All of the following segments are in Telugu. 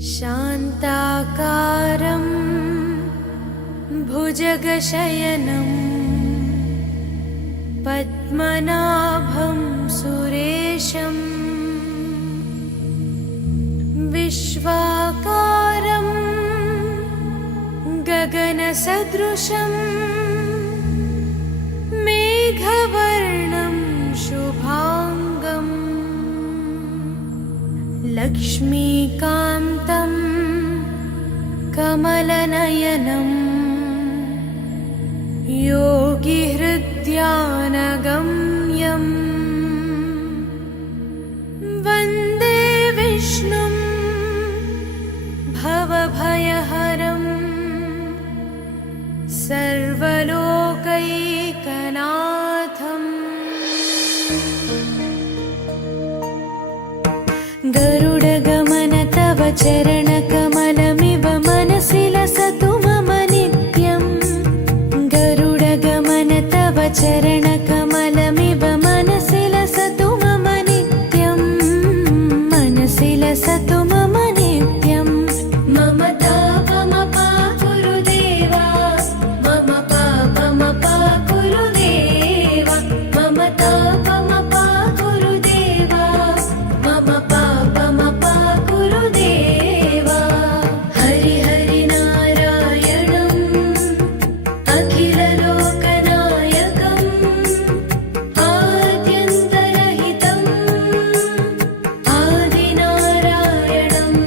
शान्ताकारं भुजगशयनं पद्मनाभं सुरेशं विश्वाकारं गगनसदृशं मेघवर्णं शुभांगम् लक्ष्मीकान्तं कमलनयनं योगिहृद्यानगम्यं वन्दे विष्णुं भवभयहरं सर्वलोकैकनाथम्। गरुडगमन तव चरणकमलमिव मनसि लसतु मम नित्यं। गरुडगमन तव चरणकमलमिव मनसि लसतु मम नित्यं। मनसि लसतु मम नित्यं। मम तापमपाकुरु देवा, मम पापमपाकुरु देवा, मम तापमपाकुरु देवा, मम पापमपाकुरु देवा। हरि हरि नारायणम् अखिललोकनायकम् आद्यन्तरहितम् आदिनारायणम्।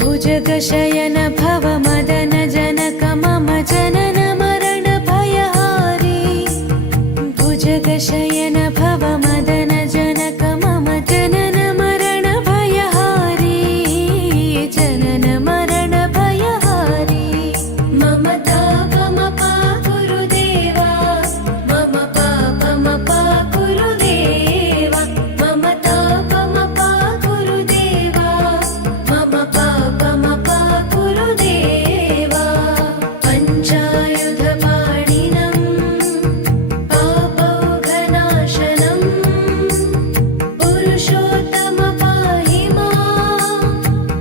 भुजगशयन भव मदन जनक मम जनन मरण भयहारी। भुजगशयन भव मदन जनक मम जनन मरण भयहारी। जनन मरण भयहारी। मम तापमपाकुरु देवा, मम पापमपाकुरु देवा, मम तापमपाकुरु देवा, मम पापमपाकुरु देवा। पञ्चायुधपाणिनं पापौघनाशनं पुरुषोत्तम पाहि मां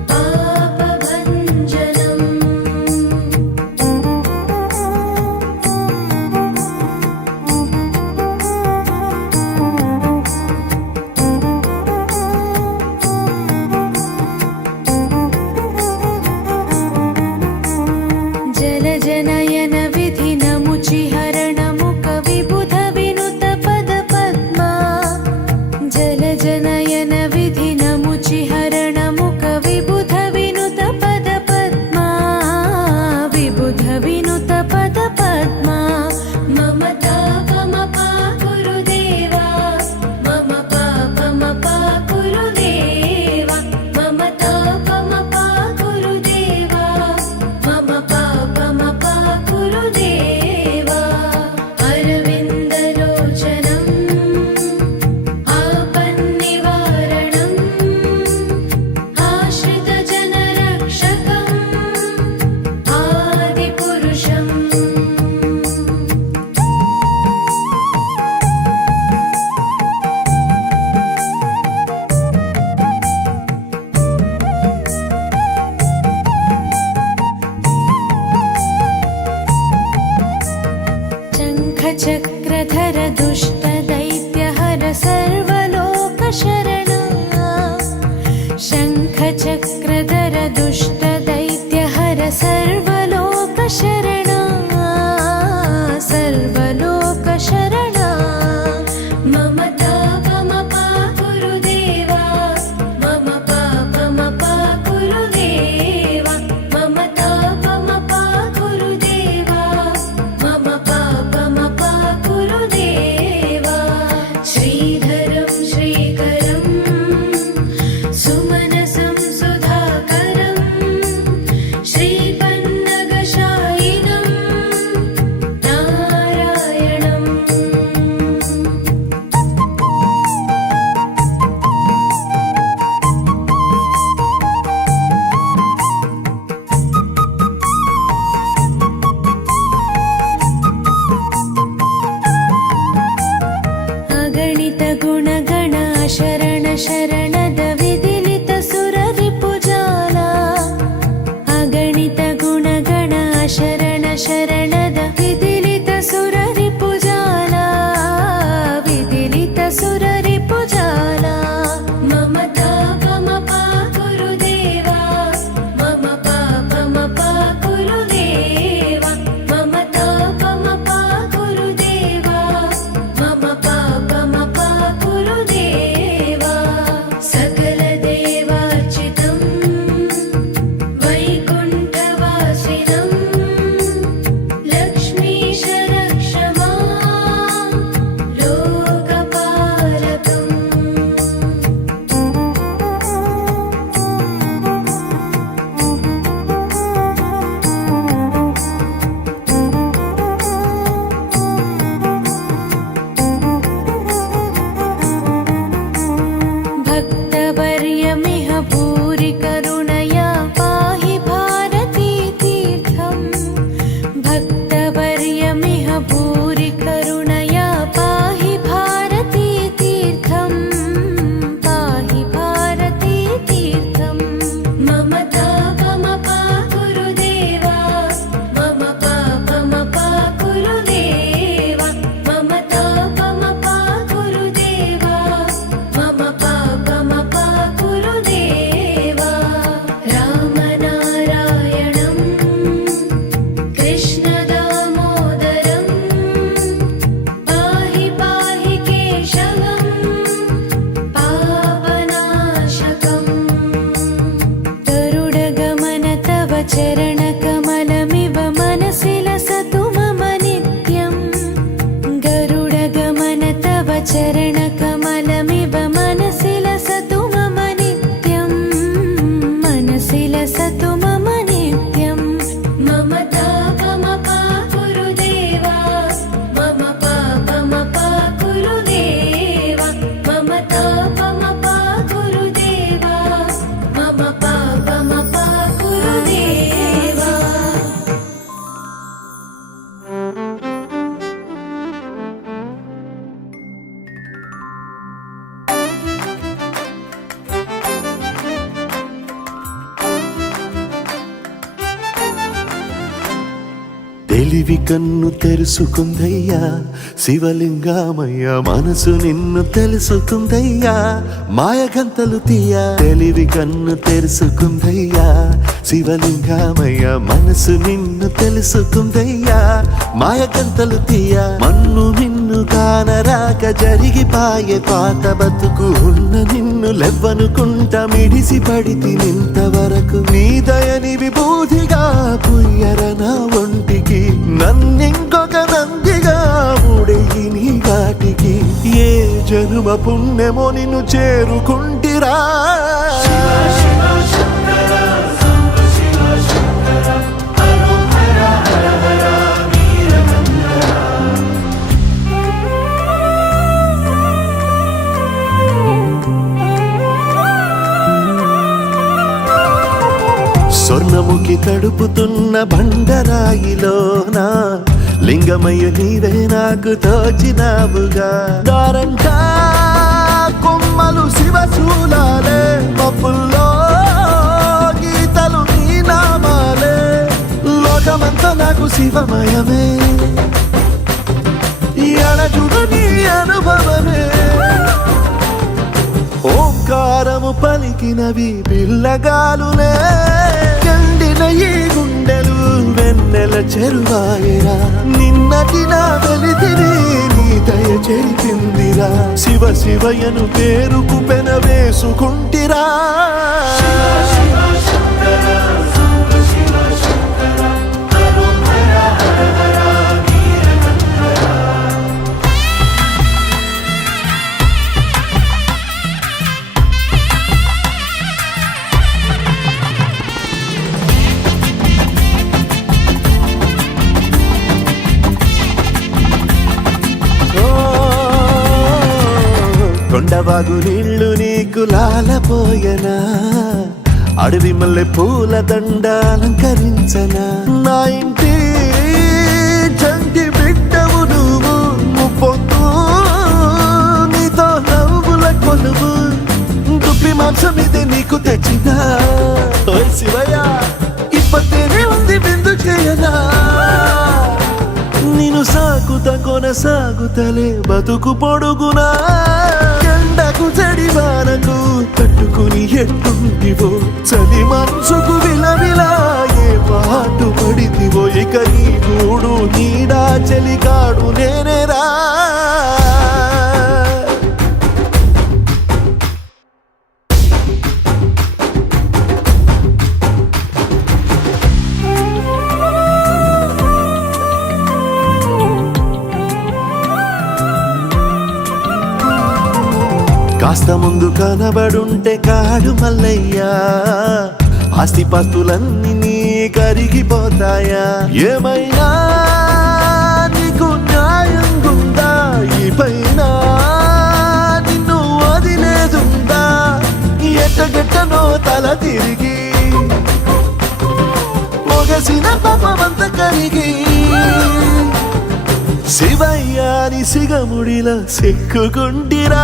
पापभञ्जनम्। जलजनयन विधिनमुचिहरणमुख विबुध विनुत पद पद्मा। जलजनयन विधिनमुचिहरणमुख विबुध विनुत पद पद्मा। विबुध विनुत पद पद्मा। मम तापमपाकुरु देवा, मम पापमपाकुरु देवा, मम तापमपाकुरु देवा, मम पापमपाकुरु देवा। अरविन्दलोचनम् आपन्निवारणम् आश्रितजनरक्षकम् आदिपुरुषम्। शङ्खचक्रधर दुष्टदैत्यहर सर्वलोकशरणा। शङ्खचक्रधर दुष्टदैत्यहर सर्वलोकशरणा। सर्वलोकशरणा। मम तापमपाकुरु देवा, मम पापमपाकुरु देवा, मम तापमपाकुरु देवा, मम पापमपाकुरु देवा। श्रीधरं श्रीकरं सुमनसं सुधाकरम् चरणकमलमिव मनसि लसतु मम नित्यम् गरुडगमन तव चरणकमलमिव मनसि लसतु मम नित्यम् मनसि लसतु मम नित्यम् मम तापमपा गुरुदेवा मम पापमपा गुरुदेवा मम तापमपा गुरुदेवा मम पापमपा गुरुदेवा తెలివి కన్ను తెరుసుకుందయ్యా శివలింగమయ్య మనసు నిన్ను తెలుసుకుందయ్యా మాయగంతలు తీయ తెలివి కన్ను తెరుసుకుందయ్యా శివలింగమయ్య మనసు నిన్ను తెలుసుకుందయ్యా మాయగంతలు తీయ మన్ను నిన్ను కానరాక జరిగిపాయే పాత బతుకు ఉన్న నిన్ను లెవ్వనుకుంట మిడిసి పడితి నింతవరకు నీ దయని విభూతిగా పుయ్యర నా ఒంటికి నన్నింకొక నందిగా ముడెయ్యి నీ ఘాటికి ఏ జనుమ పుణ్యమో నిన్ను చేరుకుంటిరా స్వర్ణముఖి తడుపుతున్న బండరాయిలోనా లింగమయ్య నీవే నాకు తోచినావుగా దారంటా కొమ్మలు శివశూలాలే మబ్బుల్లో గీతలు నీ నామాలే లోకమంతా నాకు శివమయమే ఎడజుడు నీ అనుభవమే ఓంకారము పలికినవి పిల్లగాలులే ఎండిన ఈ గుండెలు వెన్నెల చెరువాయరా నిన్నటి నా వెలితిని నీ దయ చెరిపిందిరా శివ శివయను పేరుకు పెన వేసుకుంటిరా కొండవాగు నీళ్లు నీకు లాలపోయనా అడవి మల్లె పూల దండ అలంకరించనా నా ఇంటి చంటి బిడ్డవు నువ్వు ముప్పొద్దు నీతో నవ్వుల కొలువు దుప్పి మాంసం ఇది నీకు తెచ్చినా ఓయ్ శివయ్య ఇప్పటినే ఉంది బిందు చేయనా నిన్ను సాకుత కొనసాగుతలే బతుకు పొడుగునా ఎండకు చెడివానకు తట్టుకుని ఎట్టుంటివో చలి మనసుకు విలవిలా ఏ పాటు పడితివో ఇక నీ గూడు నీడా చెలికాడు నేనేరా కాస్త ముందు కనబడుంటే కాడు మల్లయ్యా ఆస్తిపాస్తులన్నీ నీ కరిగిపోతాయా ఏమైనా నీకు న్యాయం గుందా ఈ పైన నిన్ను వదిలేదుందా ఎట్టగెట్టనో తల తిరిగి మొగసిన పాపమంత కరిగి శివయ్యాని సిగముడిలా సిక్కుకుంటిరా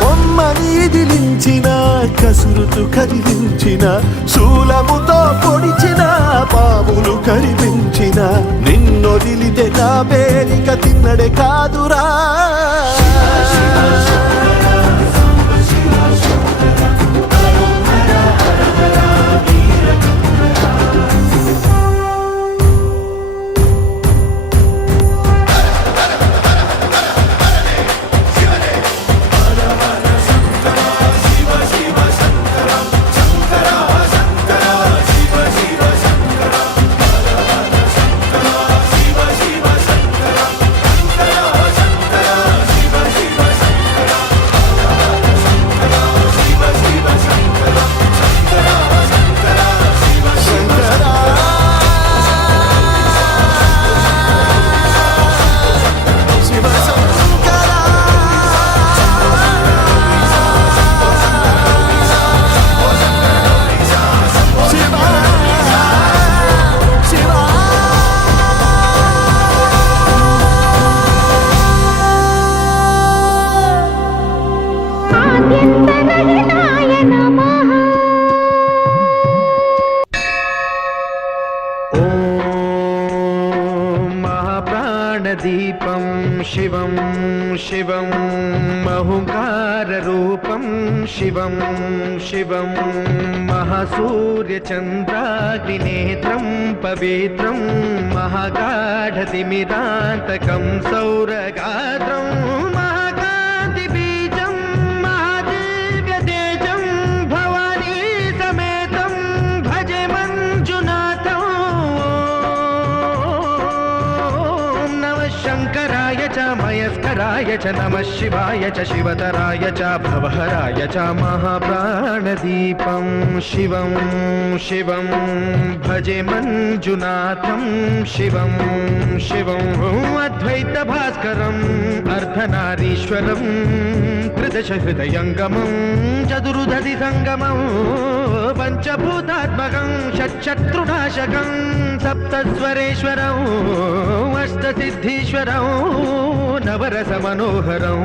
బొమ్మని దిలించిన కసురుతూ కదిలించిన శూలముతో పొడిచిన పాములు కరిపించిన నిన్నొదిలితే నా పేరిక తిన్నడే కాదురా శివ శివ शिवं महासूर्यचन्द्राग्निनेत्रं पवित्रं महागाढतिमिरान्तकं सौरगात्रं महाकान्तिबीजं महादिव्यतेजं भवानी समेतं भजे मञ्जुनाथं। ॐ नमः शङ्कराय च मयस्कराय च नमः शिवाय च शिवतराय च भवहराय च महाप्राणदीपं शिवं शिवं भजे मञ्जुनाथं शिवं शिवं अद्वैतभास्करम् अर्धनारीश्वरं त्रिदशहृदयङ्गमं चतुर्दधिसङ्गमं पञ्चभूतात्मकं षट्शत्रुनाशकं सप्तस्वरेश्वरं अष्टसिद्धीश्वरं नवरसमनोहरं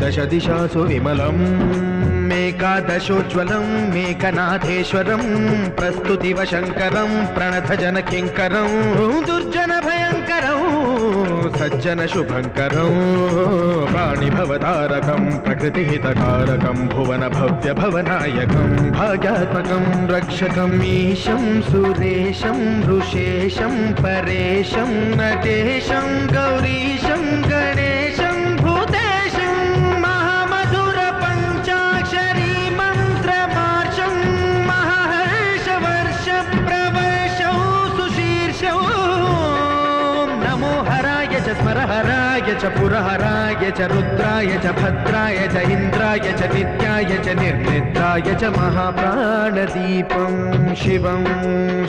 दशदिशासु विमलम् मेकादशोज्ज्वलं मेकनाथेश्वरं प्रस्तुतिवशङ्करं प्रणतजनकिङ्करं दुर्जनभयङ्करं सज्जनशुभङ्करं प्राणिभवतारकं प्रकृतिहितकारकं भुवनभव्यभवनायकं भाग्यात्मकं रक्षकम् ईशं सुरेशं ऋषेशं परेशं नटेशं गौरीशं गणेशं भूतेशं महामधुरपञ्चाक्षरी मन्त्रमार्षं महाहर्षवर्षप्रवर्षौ सुशीर्षौ नमो हराय च स्मरहराय च पुरहराय च रुद्राय च भद्राय च इन्द्राय च नित्याय च निर्निद्राय च महाप्राणदीपं शिवं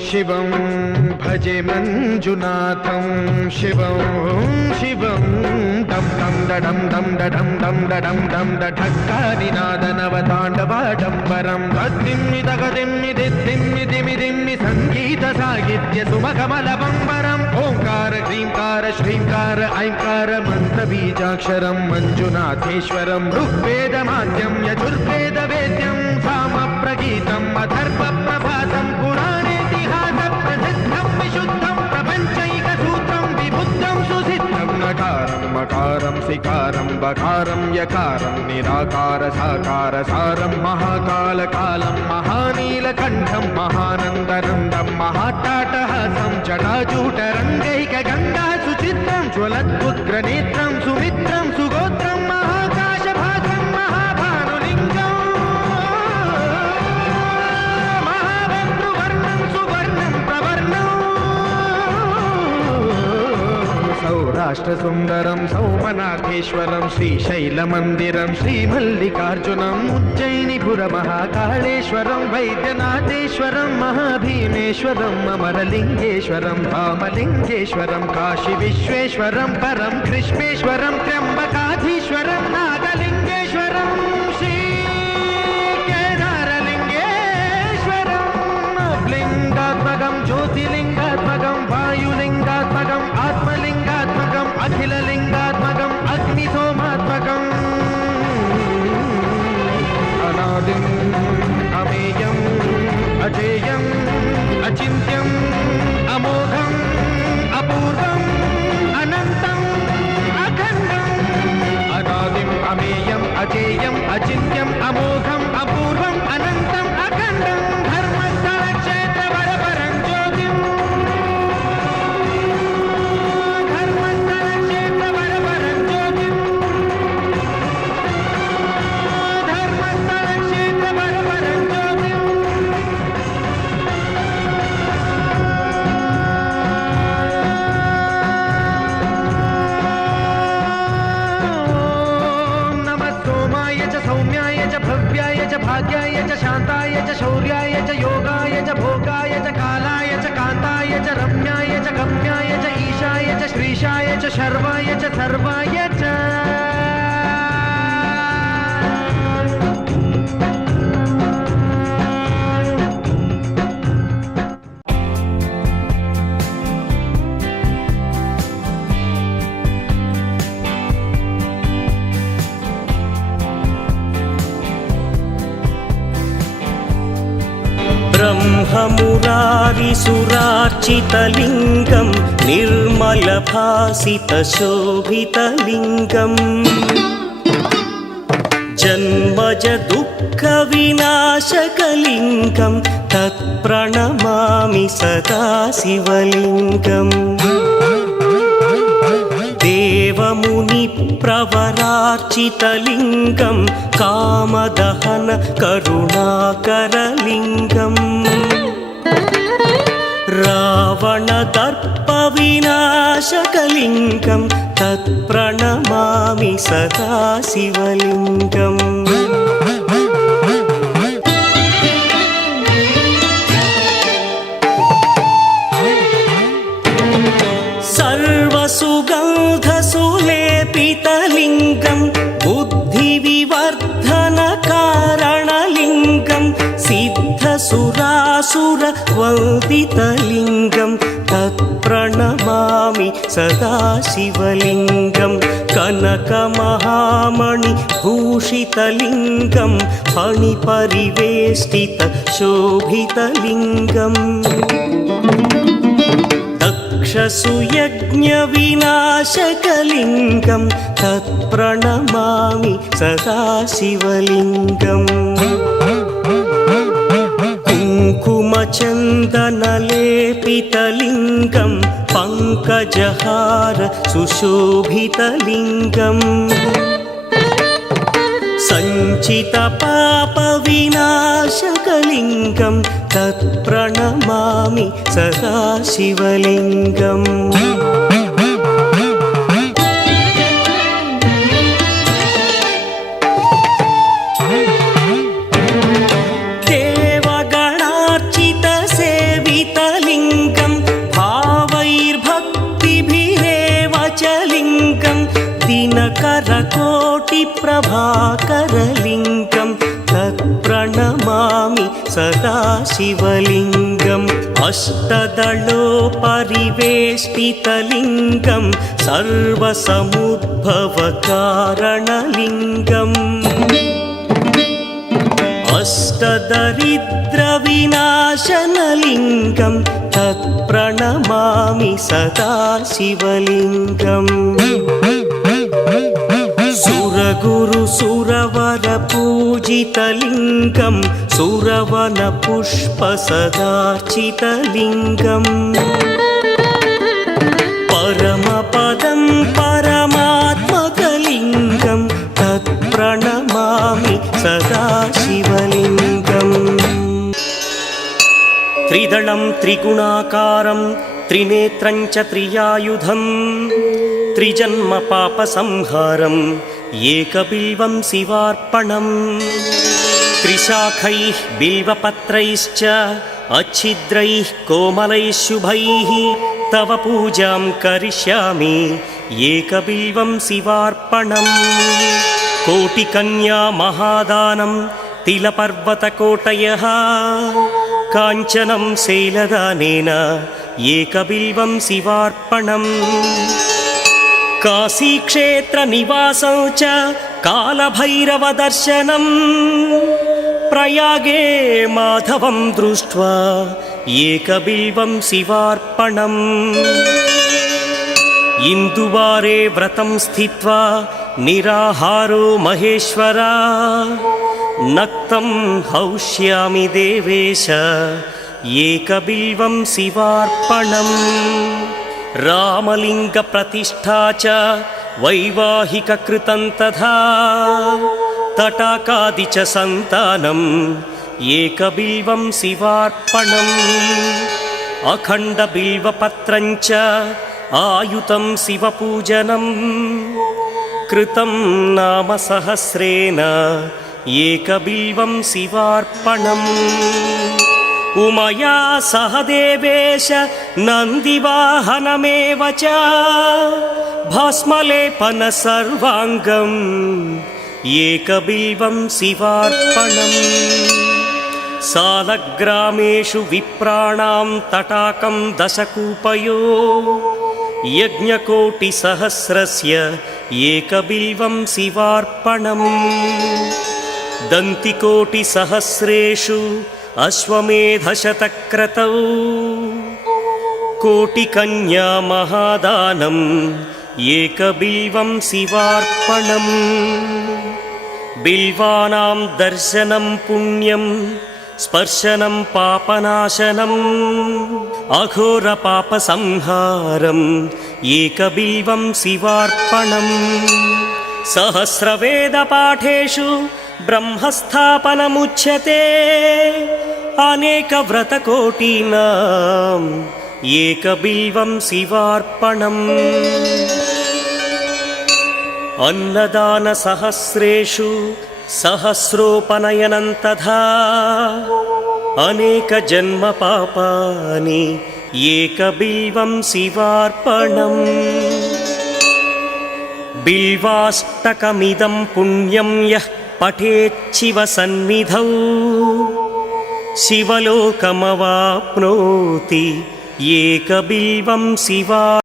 शिवं भजे मञ्जुनाथं शिवं शिवं दं दं डडं दं डडं दं डडं दं डढक्कानिनादनवताण्डवाडम्बरं तद्दिम्मि तगदिम्मि दिद्दिम्मि दिमिदिम्मि सङ्गीतसाहित्य सुमखमलबम्बरम् ओङ्कार ह्रीङ्कार श्रीङ्कार ऐङ्कार मन्त्रबीजाक्षरं मञ्जुनाथेश्वरं ऋग्वेदमाद्यं यजुर्वेदवेद्यं सामप्रगीतम् अथर्वप्रभातं पुराणेतिहासप्रसिद्धं विशुद्धं प्रपञ्चैकसूत्रं विबुद्धं सुसिद्धं नकारं मकारं सिकारं बकारं यकारं निराकार साकार सारं महाकालकालं महानीलकण्ठं महानन्दनन्दं महाट्टाटहासं जटाजूटरङ्गैकगङ्गा सुचित्रं ज्वलद्उग्रनेत्रं सुमित्रं सुगोत्रं महाकाशभागं महाभानुलिङ्गं महाभद्रुवर्णं सुवर्णं प्रवर्णं सौराष्ट्रसुन्दरं सौमनाथेश्वरं श्रीशैलमन्दिरं श्रीमल्लिकार्जुनम् उज्जयिनीपुरमहाकाळेश्वरं वैद्यनाथेश्वरं महाभीमेश्वरम् अमरलिङ्गेश्वरं धामलिङ्गेश्वरं काशीविश्वेश्वरं परं कृष्णेश्वरं त्र्यम्बकाधीश्वरं नागलिङ्गेश्वरं श्रीकेदारलिङ्गेश्वरं लिङ्गात्मकं ज्योतिलिङ्गात्मकं वायुलिङ्गात्मकम् आत्मलिङ्गात्मकम् अखिललिङ्गात्मकम् अग्निसोमात्मकम् अनादिम् अमेयम् अजेयम् अचिन्त्यम् अमोघम् अपूर्वम् अनन्तम् अखण्डम् अनादिम् अमेयम् अजेयम् अचिन्त्यम् अमोघम् अपूर्वम् अनन्तम् अखण्डम् धर्मस्थलक्षेत्रवरपरं ज्योतिम् धर्मस्थलक्षेत्रवरपरं ज्योतिम् धर्मस्थलक्षेत्रवरपरं ज्योतिम् नमः सोमाय च सौम्याय च भव्याय च भाग्याय च शान्ताय च शौर्याय च योगाय च भोगाय च कालाय च कान्ताय च रम्याय च गम्याय च ईशाय च श्रीशाय च शर्वाय च सर्वाय च ब्रह्ममुरारिसुरार्चितलिङ्गं निर्मलभासितशोभितलिङ्गम् जन्मज दुःखविनाशकलिङ्गं तत्प्रणमामि सदा शिवलिङ्गम् देवमुनिप्रवरार्चितलिङ्गं कामदहन करुणाकरलिङ्गम् रावणदर्पविनाशकलिङ्गं तत्प्रणमामि सदा शिवलिङ्गम् सर्वसुगन्धसुलेपितलिङ्गं बुद्धिविवर्धनकारणलिङ्गं सिद्धसुरासुरवन्दितलिङ्गं तत्प्रणमामि सदा शिवलिङ्गं कनकमहामणिभूषितलिङ्गं फणिपरिवेष्टितशोभितलिङ्गम् दक्षसुयज्ञविनाशकलिङ्गं तत्प्रणमामि सदा शिवलिङ्गम् कुङ्कुमचन्दनलेपितलिङ्गं पङ्कजहार सुशोभितलिङ्गम् सञ्चितपापविनाशकलिङ्गं तत्प्रणमामि सदा शिवलिङ्गम् देवगणार्चितसेवितलिङ्गं भावैर्भक्तिभिरेव च लिङ्गं दिनकरकोटिप्रभाकरलिङ्गं तत्प्रणमामि सदा शिवलिङ्गम् अष्टदलोपरिवेष्टितलिङ्गं सर्वसमुद्भवकारणलिङ्गम् अष्टदरिद्रविनाशनलिङ्गं तत्प्रणमामि सदा शिवलिङ्गम् सुरगुरुसुरवरपूजितलिङ्गं सुरवनपुष्पसदार्चितलिङ्गम् परमपदं परमात्मकलिङ्गं तत्प्रणमामि सदा शिवलिङ्गम् त्रिदलं त्रिगुणाकारं त्रिनेत्रं च त्रियायुधं त्रिजन्मपापसंहारम् एकबिल्वं शिवार्पणम् त्रिशाखैः बिल्वपत्रैश्च अच्छिद्रैः कोमलैः शुभैः तव पूजां करिष्यामि एकबिल्वं शिवार्पणम् कोटिकन्या महादानं तिलपर्वतकोटयः काञ्चनं शैलदानेन एकबिल्वं शिवार्पणम् काशीक्षेत्रनिवासं च कालभैरवदर्शनं प्रयागे माधवं दृष्ट्वा एकबिल्वं शिवार्पणम् इन्दुवारे व्रतं स्थित्वा निराहारो महेश्वरा नक्तं हौष्यामि देवेश एकबिल्वं शिवार्पणम् रामलिङ्गप्रतिष्ठा च वैवाहिककृतं तथा तटाकादि च सन्तानम् एकबिल्वं शिवार्पणम् अखण्डबिल्वपत्रं च आयुतं शिवपूजनं कृतं नाम सहस्रेण एकबिल्वं शिवार्पणम् उमया सह देवेश नन्दिवाहनमेव च भस्मलेपन सर्वाङ्गम् एकबिल्वं शिवार्पणम् सालग्रामेषु विप्राणां तटाकं दशकूपयो यज्ञकोटिसहस्रस्य एकबिल्वं शिवार्पणम् दन्तिकोटिसहस्रेषु अश्वमेधशतक्रतौ कोटिकन्या महादानम् एकबिल्वं शिवार्पणम् बिल्वानां दर्शनं पुण्यं स्पर्शनं पापनाशनम् अघोरपापसंहारम् एकबिल्वं शिवार्पणम् सहस्रवेदपाठेषु ब्रह्मस्थापनमुच्यते अनेकव्रतकोटीनाम् एकबिल्वं शिवार्पणम् अन्नदानसहस्रेषु सहस्रोपनयनं तथा अनेकजन्मपापानि एकबिल्वं शिवार्पणम् बिल्वाष्टकमिदं पुण्यं यः पठेच्छिवसन्निधौ शिवलोकमवाप्नोति एकबिल्वं शिवा